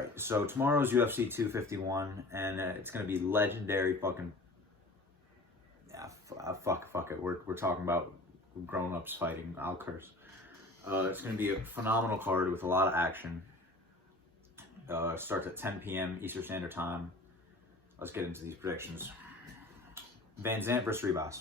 Alright, so tomorrow's UFC 251, and it's going to be legendary fucking... Yeah, fuck it. We're talking about grown-ups fighting. I'll curse. It's going to be a phenomenal card with a lot of action. Starts at 10 p.m. Eastern Standard Time. Let's get into these predictions. Van Zandt versus Ribas.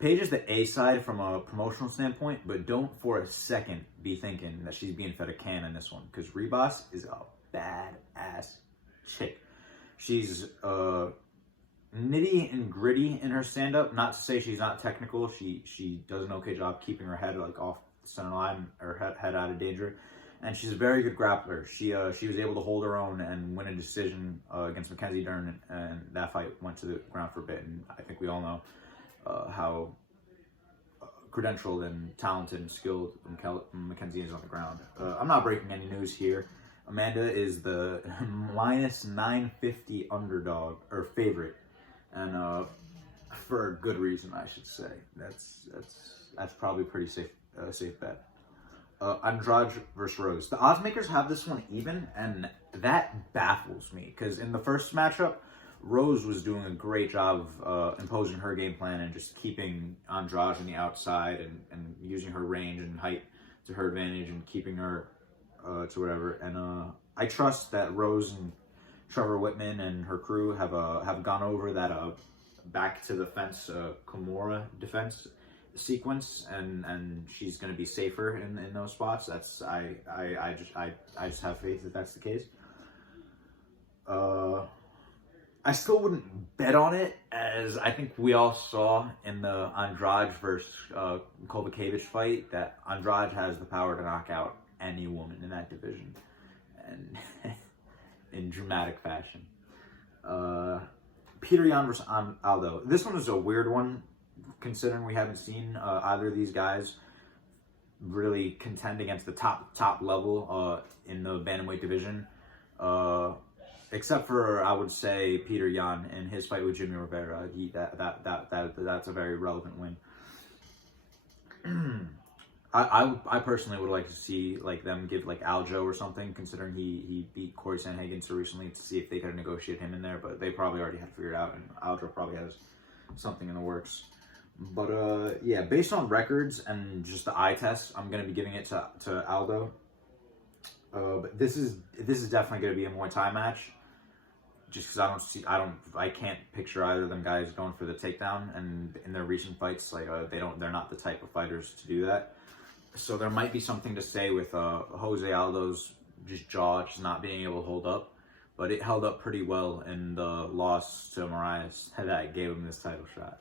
Paige is the A side from a promotional standpoint, but don't for a second be thinking that she's being fed a can in this one, because Ribas is a badass chick. She's nitty and gritty in her stand-up. Not to say she's not technical. She does an okay job keeping her head like off the center line, or head out of danger. And she's a very good grappler. She was able to hold her own and win a decision against Mackenzie Dern, and that fight went to the ground for a bit. And I think we all know how credentialed and talented and skilled Mackenzie is on the ground. I'm not breaking any news here. Amanda is the minus 950 underdog, or favorite, and for a good reason, I should say. That's probably a pretty safe bet. Andrade versus Rose. The odds makers have this one even, and that baffles me, because in the first matchup, Rose was doing a great job of imposing her game plan and just keeping Andrade on the outside and using her range and height to her advantage and keeping her to whatever. And I trust that Rose and Trevor Whitman and her crew have gone over that back to the fence Kimura defense sequence, and she's going to be safer in those spots. I just have faith that that's the case. I still wouldn't bet on it, as I think we all saw in the Andrade versus Kovacevic fight that Andrade has the power to knock out any woman in that division, and in dramatic fashion. Peter Yan versus Aldo. This one is a weird one, considering we haven't seen either of these guys really contend against the top level in the bantamweight division. Except for, I would say, Peter Yan in his fight with Jimmy Rivera. That's a very relevant win. I personally would like to see them give Aljo or something, considering he beat Corey Sandhagen so recently, to see if they could negotiate him in there, but they probably already had it figured out, and Aljo probably has something in the works. But yeah, based on records and just the eye test, I'm gonna be giving it to Aldo. But this is definitely gonna be a Muay Thai match, just because I can't picture either of them guys going for the takedown, and in their recent fights, they're not the type of fighters to do that. So there might be something to say with Jose Aldo's jaw just not being able to hold up, but it held up pretty well in the loss to Moraes that gave him this title shot.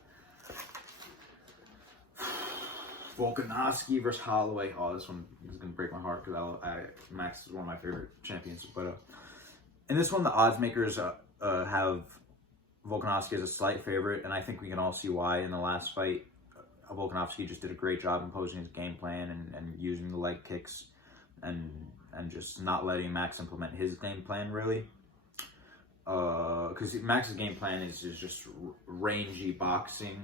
Volkanovski versus Holloway. Oh, this one is going to break my heart, because Max is one of my favorite champions. But in this one, the odds makers have Volkanovski as a slight favorite, and I think we can all see why. In the last fight, Volkanovski just did a great job imposing his game plan and using the leg kicks and just not letting Max implement his game plan, really. Because Max's game plan is just rangy boxing,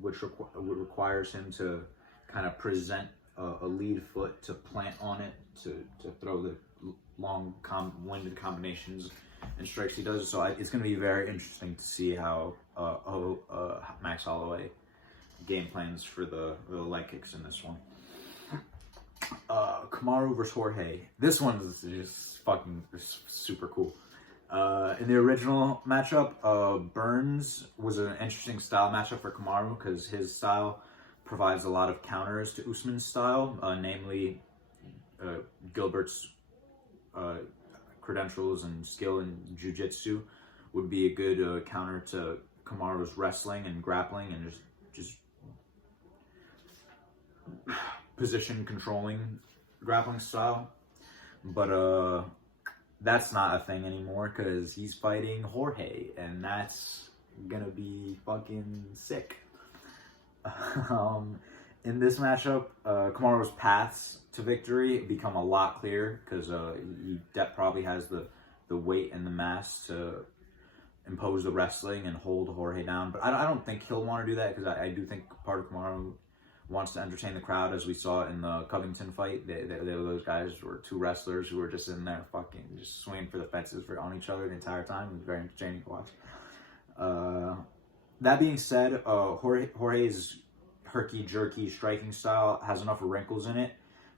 which requires him to kind of present a lead foot to plant on it, to throw the long winded combinations and strikes he does. So it's going to be very interesting to see how Max Holloway game plans for the leg kicks in this one. Kamaru versus Jorge. This one is just fucking super cool. In the original matchup, Burns was an interesting style matchup for Kamaru, because his style provides a lot of counters to Usman's style, namely Gilbert's credentials and skill in jiu-jitsu would be a good counter to Kamaru's wrestling and grappling and just position controlling grappling style. But that's not a thing anymore, because he's fighting Jorge, and that's gonna be fucking sick. In this matchup, Kamaru's paths to victory become a lot clearer, because he probably has the weight and the mass to impose the wrestling and hold Jorge down. But I don't think he'll want to do that, because I do think part of Kamaru wants to entertain the crowd, as we saw in the Covington fight. Those guys were two wrestlers who were just in there fucking just swinging for the fences on each other the entire time. It was very entertaining to watch. That being said, Jorge's herky-jerky striking style has enough wrinkles in it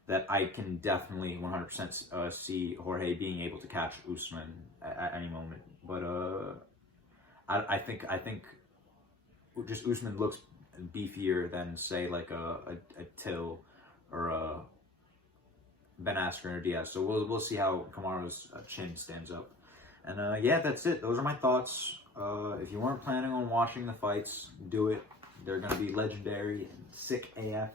that I can definitely 100% see Jorge being able to catch Usman at any moment. But I think just Usman looks beefier than, say, like a Till or a Ben Askren or Diaz. So we'll see how Kamaru's chin stands up. And yeah, that's it. Those are my thoughts. If you weren't planning on watching the fights, do it. They're going to be legendary and sick AF.